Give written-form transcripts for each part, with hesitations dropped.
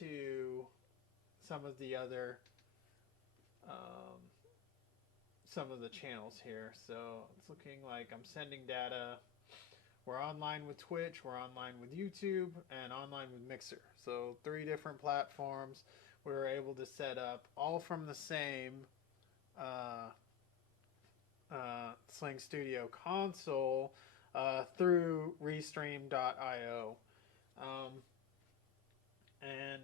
to some of the other some of the channels here. So it's looking like I'm sending data. We're online with Twitch, we're online with YouTube, and online with Mixer. So 3 different platforms we were able to set up, all from the same Slingstudio console through Restream.io. And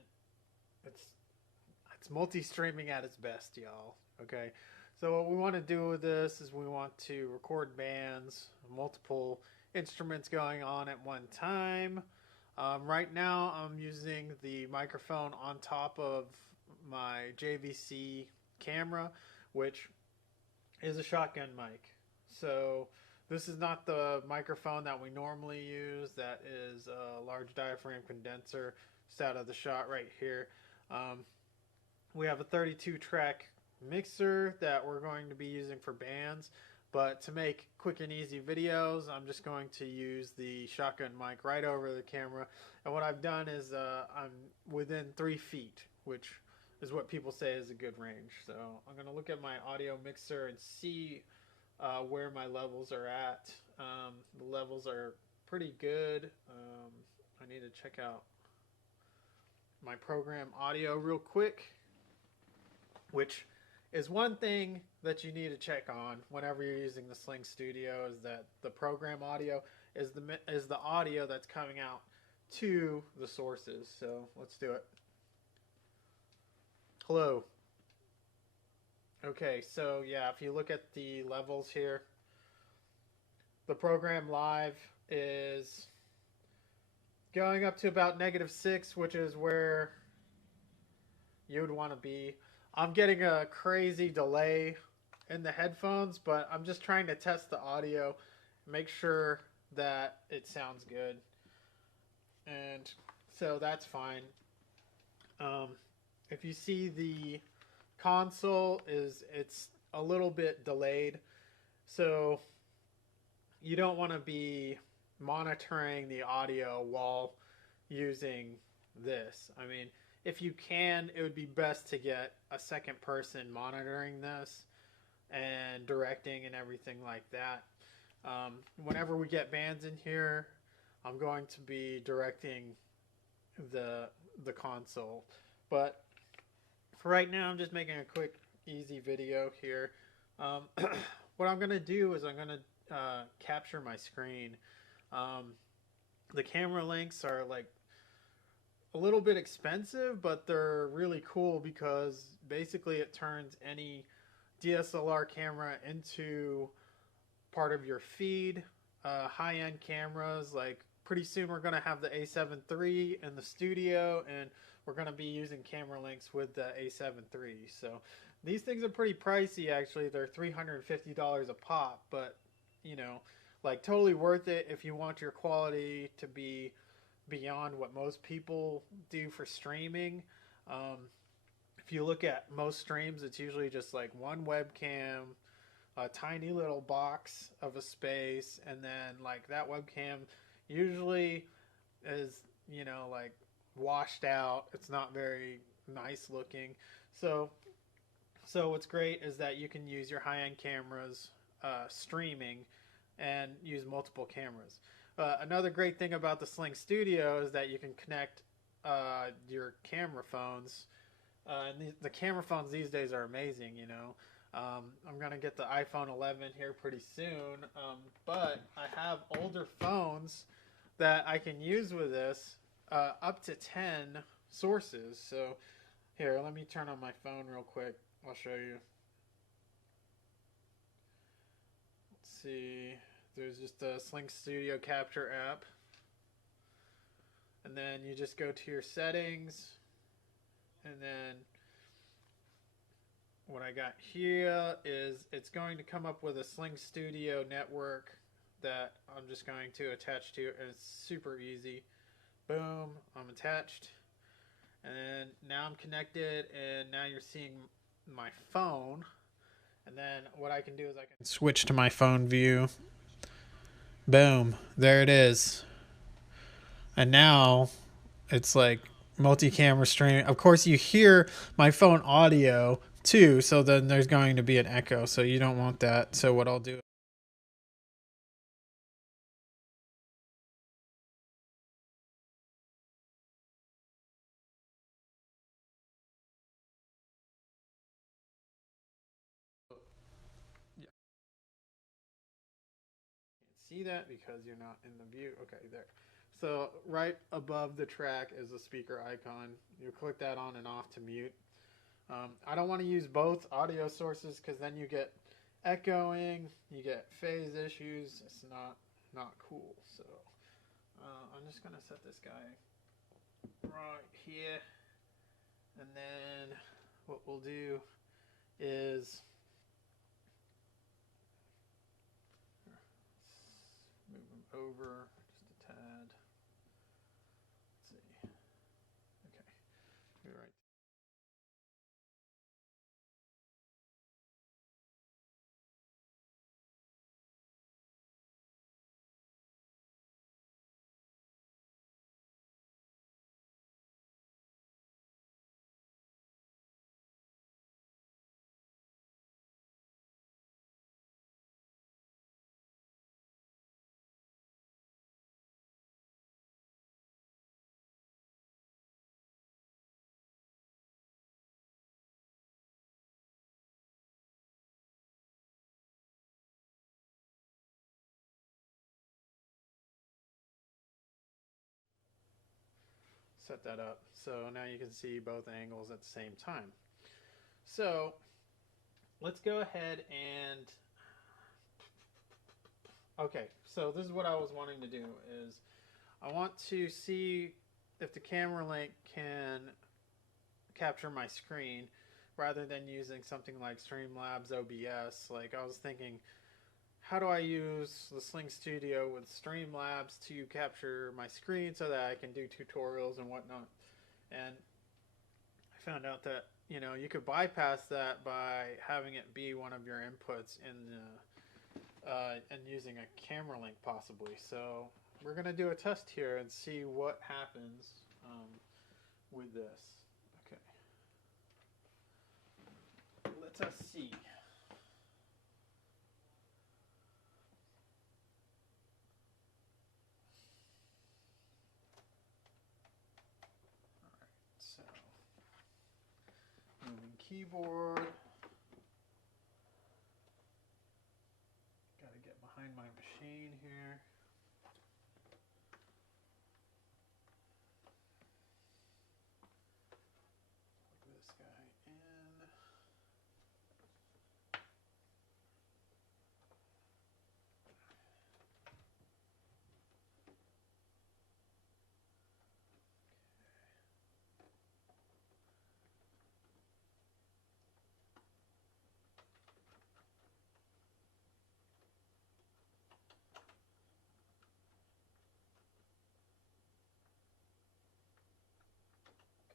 it's multi-streaming at its best, y'all. Okay, so what we want to do with this is we want to record bands, multiple instruments going on at one time. Right now I'm using the microphone on top of my JVC camera, which is a shotgun mic. So this is not the microphone that we normally use. That is a large diaphragm condenser just out of the shot right here. We have a 32 track mixer that we're going to be using for bands, but to make quick and easy videos, I'm just going to use the shotgun mic right over the camera. And what I've done is I'm within 3 feet, which is what people say is a good range. So I'm going to look at my audio mixer and see where my levels are at. The levels are pretty good. I need to check out my program audio real quick, which is one thing that you need to check on whenever you're using the Slingstudio, is that the program audio is the audio that's coming out to the sources. So let's do it. Hello. Okay, so yeah, if you look at the levels here, the program live is going up to about -6, which is where you would want to be. I'm getting a crazy delay in the headphones, but I'm just trying to test the audio, make sure that it sounds good. And so that's fine. If you see the console it's a little bit delayed, so you don't want to be monitoring the audio while using this. I mean, if you can, it would be best to get a second person monitoring this and directing and everything like that. Whenever we get bands in here, I'm going to be directing the console. But for right now, I'm just making a quick, easy video here. What I'm going to do is I'm going to capture my screen. The camera links are like a little bit expensive, but they're really cool because basically it turns any DSLR camera into part of your feed. High-end cameras, like pretty soon we're going to have the A7 III in the studio, and we're going to be using camera links with the A7 III. So these things are pretty pricey, actually. They're $350 a pop, but you know, like totally worth it if you want your quality to be beyond what most people do for streaming. If you look at most streams, it's usually just like one webcam, a tiny little box of a space, and then like that webcam usually is, you know, like washed out. It's not very nice looking. So what's great is that you can use your high-end cameras streaming and use multiple cameras. Another great thing about the Slingstudio is that you can connect your camera phones. And the camera phones these days are amazing, you know. I'm going to get the iPhone 11 here pretty soon. But I have older phones that I can use with this, up to 10 sources. So here, let me turn on my phone real quick. I'll show you. Let's see. There's just a Slingstudio Capture app. And then you just go to your settings. And then what I got here is it's going to come up with a Slingstudio network that I'm just going to attach to, and it's super easy. Boom, I'm attached. And now I'm connected, and now you're seeing my phone. And then what I can do is I can switch to my phone view. Boom, there it is. And now it's like multi-camera stream. Of course, you hear my phone audio too, so then there's going to be an echo, so you don't want that. So what I'll do, see that because you're not in the view. Okay, there. So right above the track is a speaker icon. You click that on and off to mute. I don't want to use both audio sources because then you get echoing, you get phase issues. It's not cool. So I'm just gonna set this guy right here, and then what we'll do is move him over just a tad. Let's see. Okay, you're right. Set that up. So now you can see both angles at the same time. So let's go ahead and okay. So this is what I was wanting to do is I want to see if the camera link can capture my screen rather than using something like Streamlabs OBS. Like I was thinking, how do I use the Slingstudio with Streamlabs to capture my screen so that I can do tutorials and whatnot? And I found out that you could bypass that by having it be one of your inputs in and using a camera link possibly. So we're gonna do a test here and see what happens with this. Okay, let us see. So moving keyboard. Got to get behind my machine here. Plug this guy in.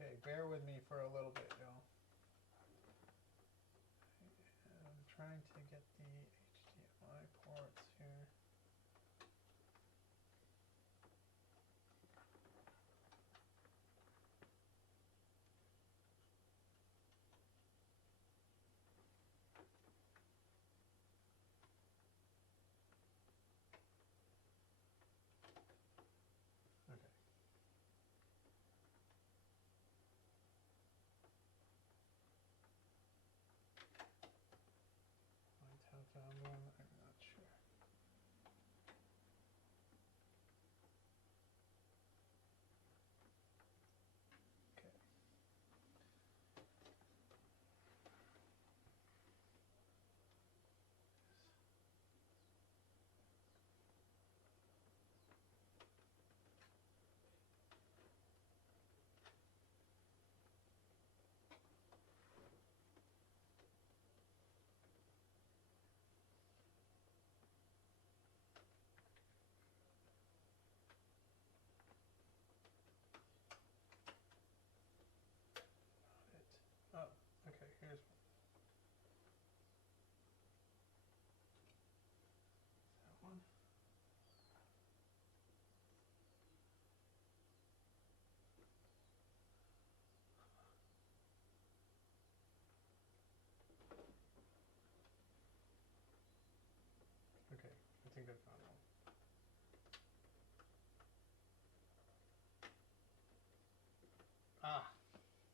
Okay, bear with me for a little bit, y'all. I'm trying to get the HDMI ports here. Okay. Find telephone.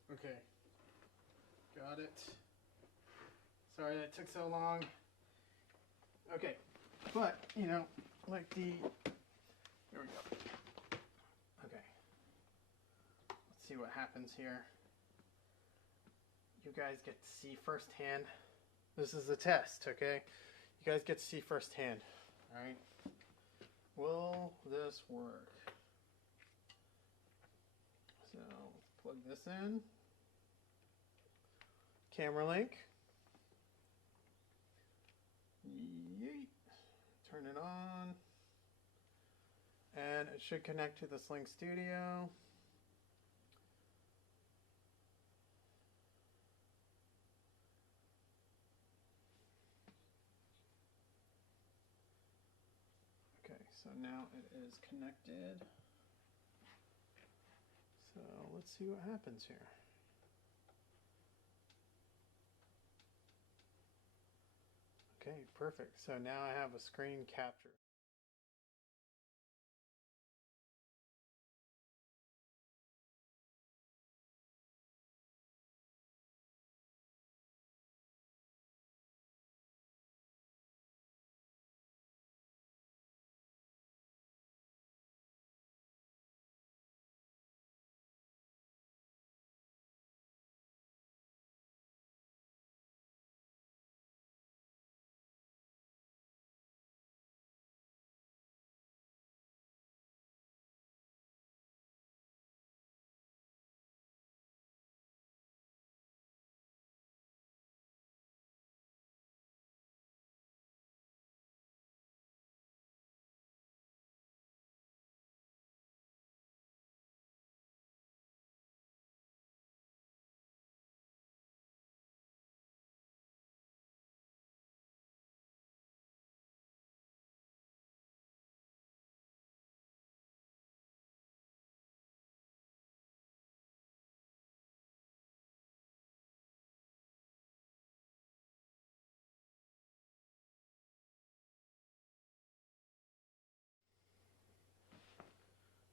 Okay, got it. Sorry that took so long. Okay, but, you know, like here we go. Okay, let's see what happens here. You guys get to see firsthand. This is a test, okay? You guys get to see firsthand, all right? Will this work? So, let's plug this in. Camera link. Yeet. Turn it on. And it should connect to the Slingstudio. Okay, so now it is connected. So let's see what happens here. Okay, perfect. So now I have a screen capture.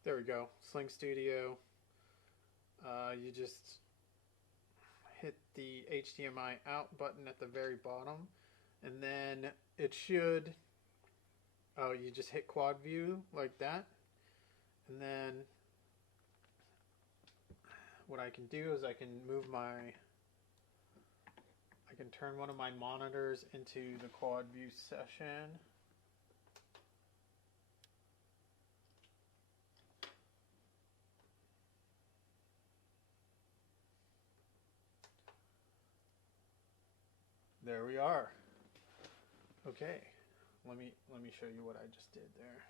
There we go, Slingstudio. You just hit the HDMI out button at the very bottom, and then it should, oh, you just hit quad view like that, and then what I can do is I can turn one of my monitors into the quad view session. There we are. Okay, let me show you what I just did there.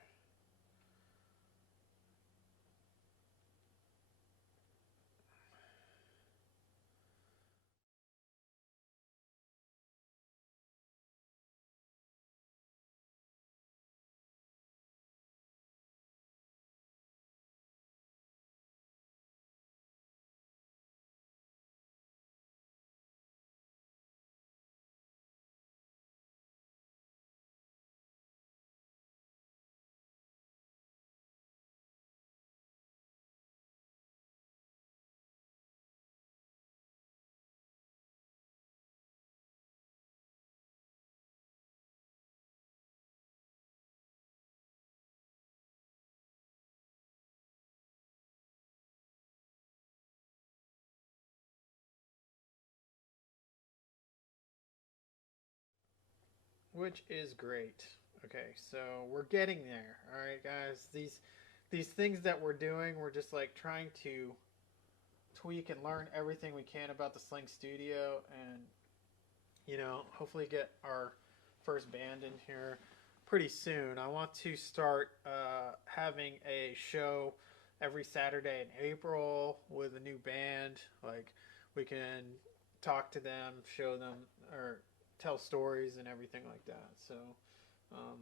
Which is great. Okay, so we're getting there. All right, guys. These things that we're doing, we're just like trying to tweak and learn everything we can about the Slingstudio, and you know, hopefully get our first band in here pretty soon. I want to start having a show every Saturday in April with a new band. Like we can talk to them, show them, or tell stories and everything like that. So um,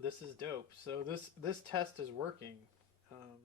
this is dope. So this test is working. Um,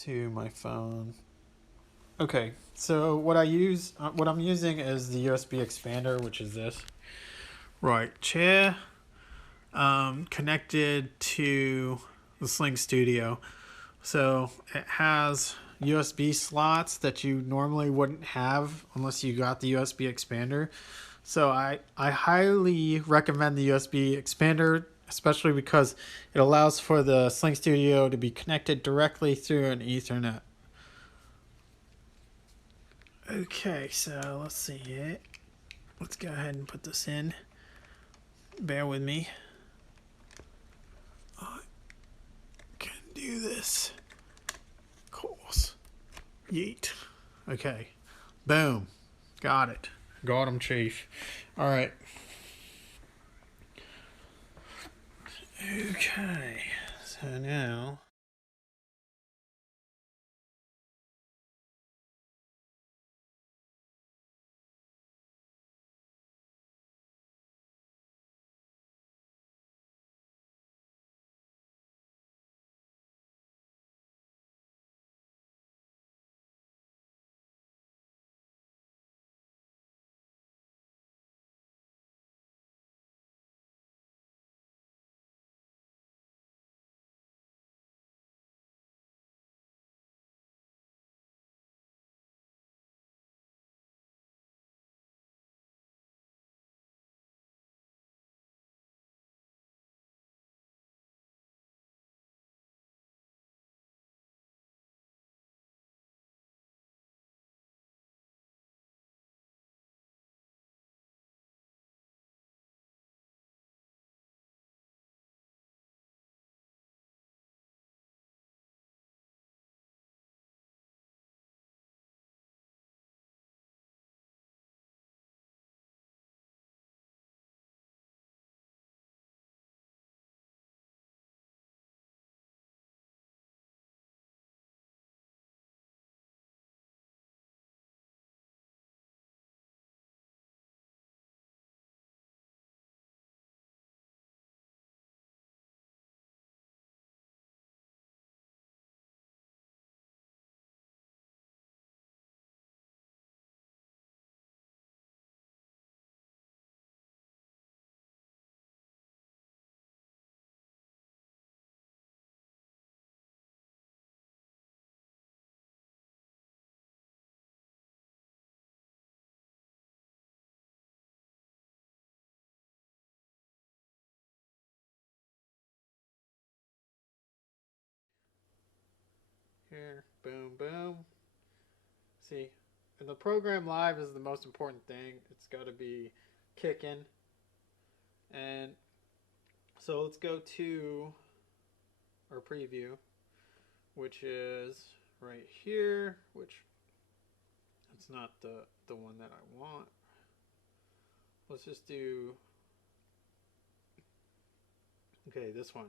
to my phone. Okay, so what I'm using is the USB expander, which is this. Right, chair, connected to the Slingstudio. So it has USB slots that you normally wouldn't have unless you got the USB expander. So I highly recommend the USB expander, especially because it allows for the Slingstudio to be connected directly through an Ethernet. Okay, so let's see it. Let's go ahead and put this in. Bear with me. I can do this. Of course. Yeet. Okay. Boom. Got it. Got him, Chief. All right. Okay. So now. Here. Boom, boom. See, and the program live is the most important thing. It's got to be kicking. And so let's go to our preview, which is right here, which it's not the one that I want. Let's just do, okay, this one,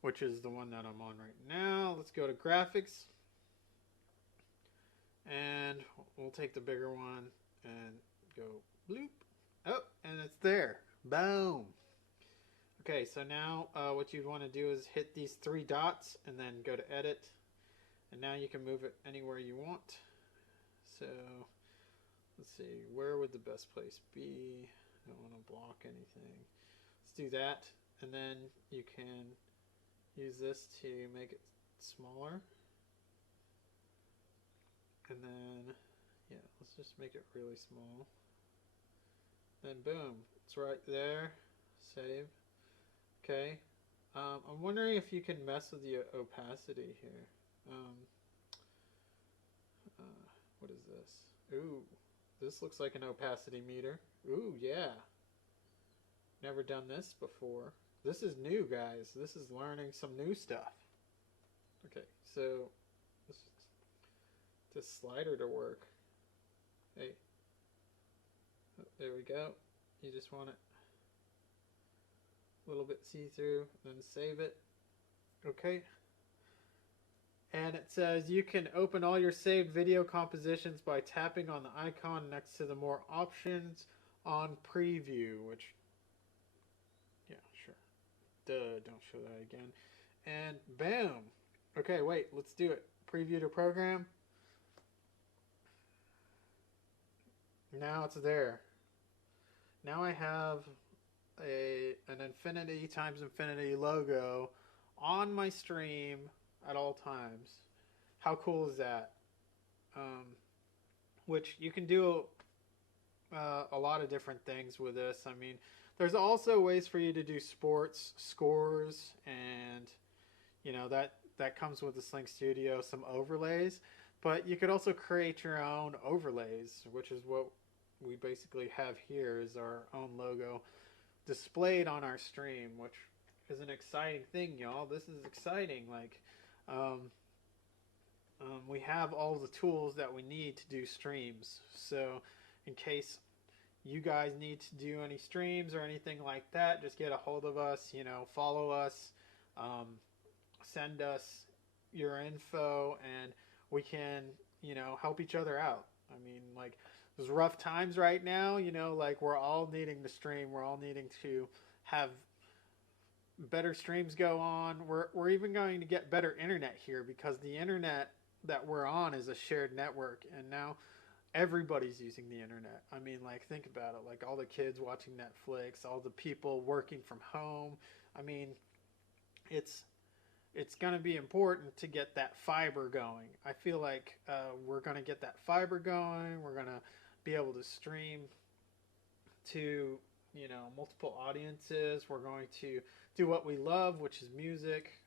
which is the one that I'm on right now. Let's go to graphics, and we'll take the bigger one and go bloop. Oh, and it's there. Boom. Okay, so now what you'd want to do is hit these three dots and then go to edit. And now you can move it anywhere you want. So let's see, where would the best place be? I don't want to block anything. Let's do that. And then you can use this to make it smaller. And then, yeah, let's just make it really small. Then boom, it's right there. Save. Okay. I'm wondering if you can mess with the opacity here. What is this? Ooh, this looks like an opacity meter. Ooh, yeah. Never done this before. This is new, guys. This is learning some new stuff. Okay, so this slider to work. Hey, oh, there we go. You just want it a little bit see-through, then save it. Okay. And it says you can open all your saved video compositions by tapping on the icon next to the more options on preview, which, yeah, sure. Duh, don't show that again. And bam. Okay, wait, let's do it. preview the program. Now it's there. Now I have an infinity times infinity logo on my stream at all times. How cool is that? Which you can do a lot of different things with this. I mean, there's also ways for you to do sports scores, and you know that comes with the Slingstudio, some overlays. But you could also create your own overlays, which is what we basically have here, is our own logo displayed on our stream, which is an exciting thing, y'all. This is exciting. Like, we have all the tools that we need to do streams. So, in case you guys need to do any streams or anything like that, just get a hold of us. You know, follow us, send us your info, and we can, you know, help each other out. I mean, like, there's rough times right now, you know, like we're all needing to stream. We're all needing to have better streams go on. We're even going to get better internet here, because the internet that we're on is a shared network, and now everybody's using the internet. I mean, like, think about it. Like, all the kids watching Netflix, all the people working from home. I mean, it's going to be important to get that fiber going. I feel like we're going to get that fiber going. We're going to be able to stream to, you know, multiple audiences. We're going to do what we love, which is music,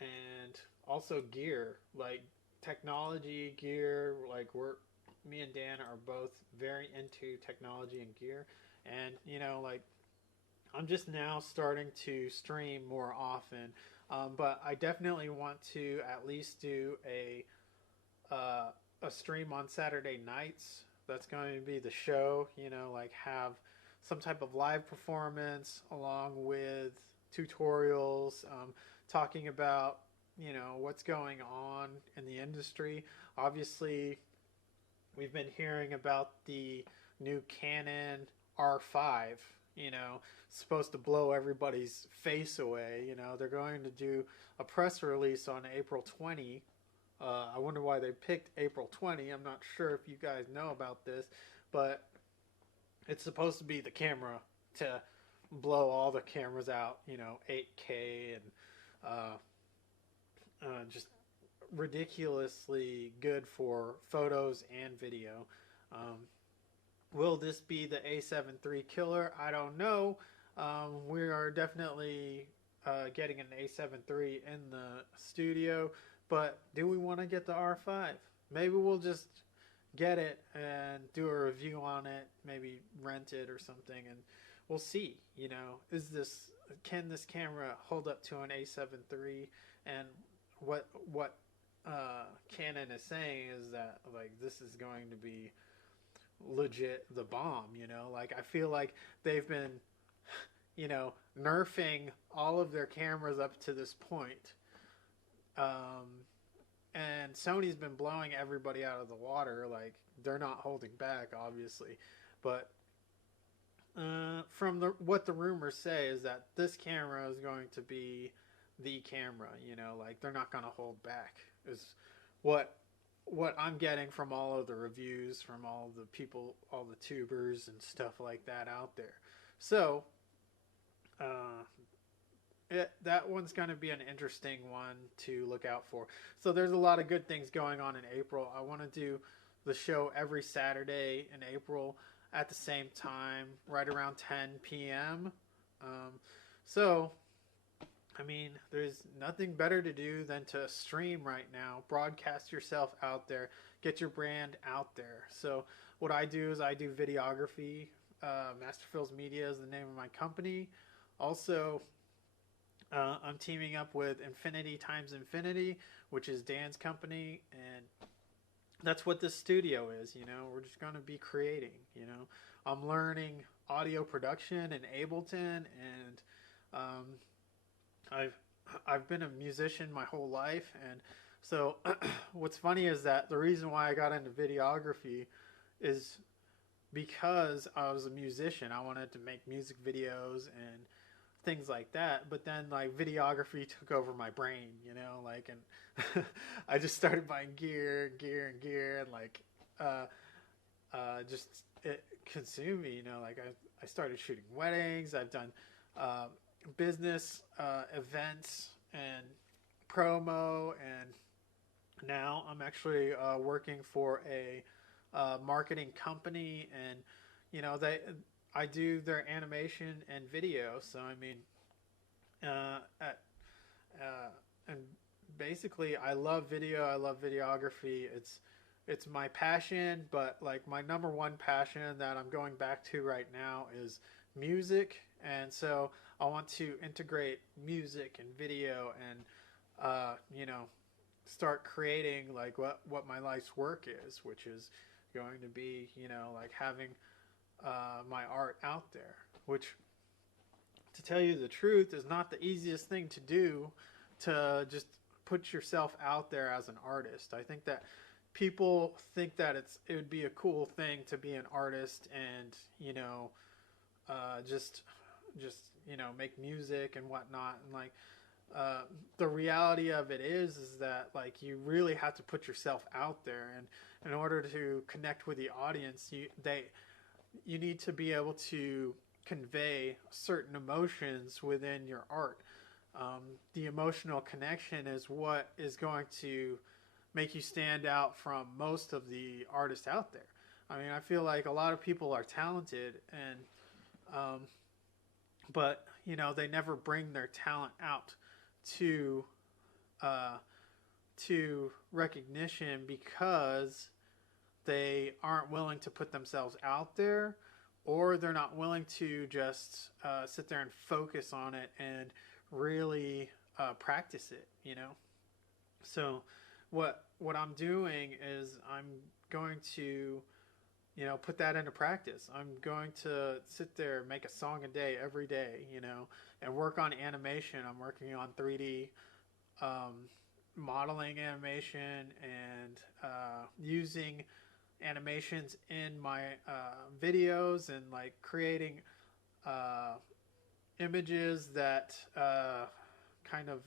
and also gear, like technology gear. Like, me and Dan are both very into technology and gear, and you know, like, I'm just now starting to stream more often, but I definitely want to at least do a stream on Saturday nights. That's going to be the show, you know, like have some type of live performance along with tutorials, talking about, you know, what's going on in the industry. Obviously, we've been hearing about the new Canon R5, you know, supposed to blow everybody's face away. You know, they're going to do a press release on April 20. I wonder why they picked April 20. I'm not sure if you guys know about this, but it's supposed to be the camera to blow all the cameras out, you know, 8K, and just ridiculously good for photos and video. Will this be the A7 III killer? I don't know. We are definitely getting an A7 III in the studio, but do we want to get the R5? Maybe we'll just get it and do a review on it, maybe rent it or something, and we'll see. You know, can this camera hold up to an A7 III? And what Canon is saying is that, like, this is going to be legit the bomb, you know. Like, I feel like they've been, you know, nerfing all of their cameras up to this point, and Sony's been blowing everybody out of the water. Like, they're not holding back, obviously, but from what the rumors say is that this camera is going to be the camera, you know. Like, they're not going to hold back, is what I'm getting from all of the reviews, from all the people, all the tubers and stuff like that out there. So that one's going to be an interesting one to look out for. So there's a lot of good things going on in April. I want to do the show every Saturday in April at the same time, right around 10 p.m. So, I mean, there's nothing better to do than to stream right now, broadcast yourself out there, get your brand out there. So what I do is I do videography. Masterfills Media is the name of my company. Also, I'm teaming up with Infinity Times Infinity, which is Dan's company, and that's what this studio is. You know, we're just going to be creating. You know, I'm learning audio production in Ableton, and I've been a musician my whole life, and so what's funny is that the reason why I got into videography is because I was a musician. I wanted to make music videos and things like that. But then like videography took over my brain, you know, like, and I just started buying gear, and like, uh, just it consumed me, you know, like I started shooting weddings. I've done uh, business events and promo, and now I'm actually working for a marketing company, and you know I do their animation and video. So I mean, at, and basically I love video. I love videography. It's my passion, but like my number one passion that I'm going back to right now is music, and so I want to integrate music and video, and you know, start creating like what my life's work is, which is going to be, you know, like having my art out there, which, to tell you the truth, is not the easiest thing to do, to just put yourself out there as an artist. I think that people think that it would be a cool thing to be an artist, and you know, just you know, make music and whatnot, and like the reality of it is that like you really have to put yourself out there, and in order to connect with the audience, you need to be able to convey certain emotions within your art. The emotional connection is what is going to make you stand out from most of the artists out there. I mean, I feel like a lot of people are talented, and but you know, they never bring their talent out to uh, to recognition, because they aren't willing to put themselves out there, or they're not willing to just sit there and focus on it and really practice it, you know. So what I'm doing is I'm going to, you know, put that into practice. I'm going to sit there, make a song a day every day, you know, and work on animation. I'm working on 3D um, modeling animation, and using animations in my videos, and like creating uh, images that kind of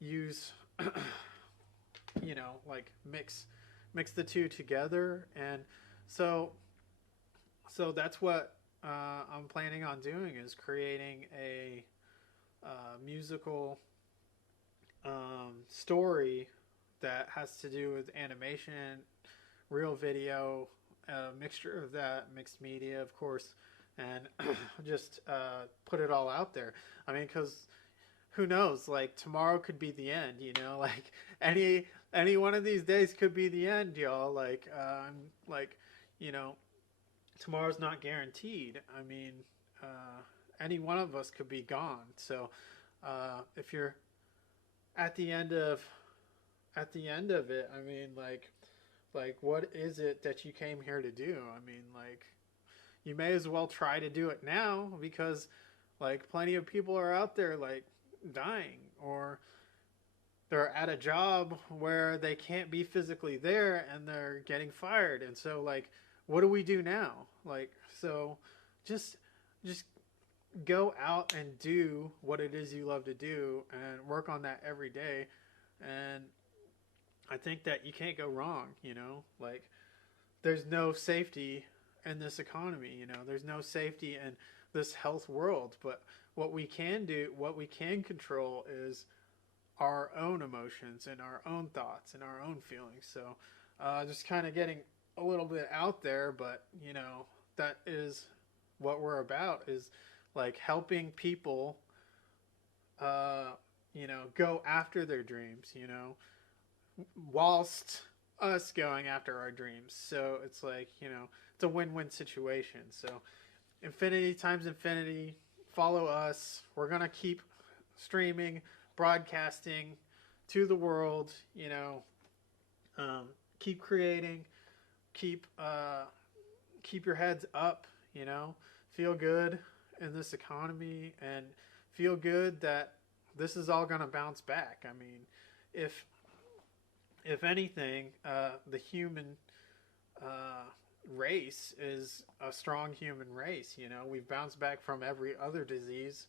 use, you know, like mix the two together. And so that's what I'm planning on doing, is creating a musical story that has to do with animation, real video, a mixture of that, mixed media, of course, and just put it all out there. I mean, because who knows? Like tomorrow could be the end, you know. Like any one of these days could be the end, y'all. Like like, you know, tomorrow's not guaranteed. I mean, any one of us could be gone. So if you're at the end of it, I mean, like what is it that you came here to do? I mean, like, you may as well try to do it now, because like plenty of people are out there like dying, or they're at a job where they can't be physically there, and they're getting fired. And so like, what do we do now? Like, so just go out and do what it is you love to do, and work on that every day. And I think that you can't go wrong, you know. Like, there's no safety in this economy, you know. There's no safety in this health world. But what we can do, what we can control, is our own emotions and our own thoughts and our own feelings. So just kind of getting a little bit out there, but you know, that is what we're about, is like helping people you know, go after their dreams, you know, whilst us going after our dreams. So it's like, you know, it's a win-win situation. So infinity times infinity, follow us. We're going to keep streaming, broadcasting to the world, you know, keep creating, keep your heads up, you know, feel good in this economy, and feel good that this is all going to bounce back. I mean, if anything, the human race is a strong human race. You know, we've bounced back from every other disease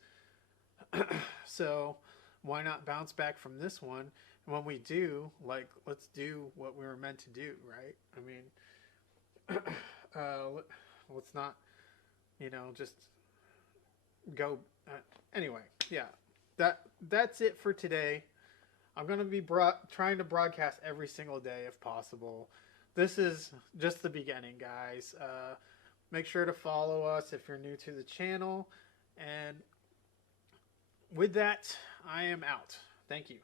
So why not bounce back from this one? And when we do, like, let's do what we were meant to do, right? I mean, let's not, just go. Anyway, yeah, that's it for today. I'm gonna be trying to broadcast every single day if possible. This is just the beginning, guys. Make sure to follow us if you're new to the channel. And with that, I am out. Thank you.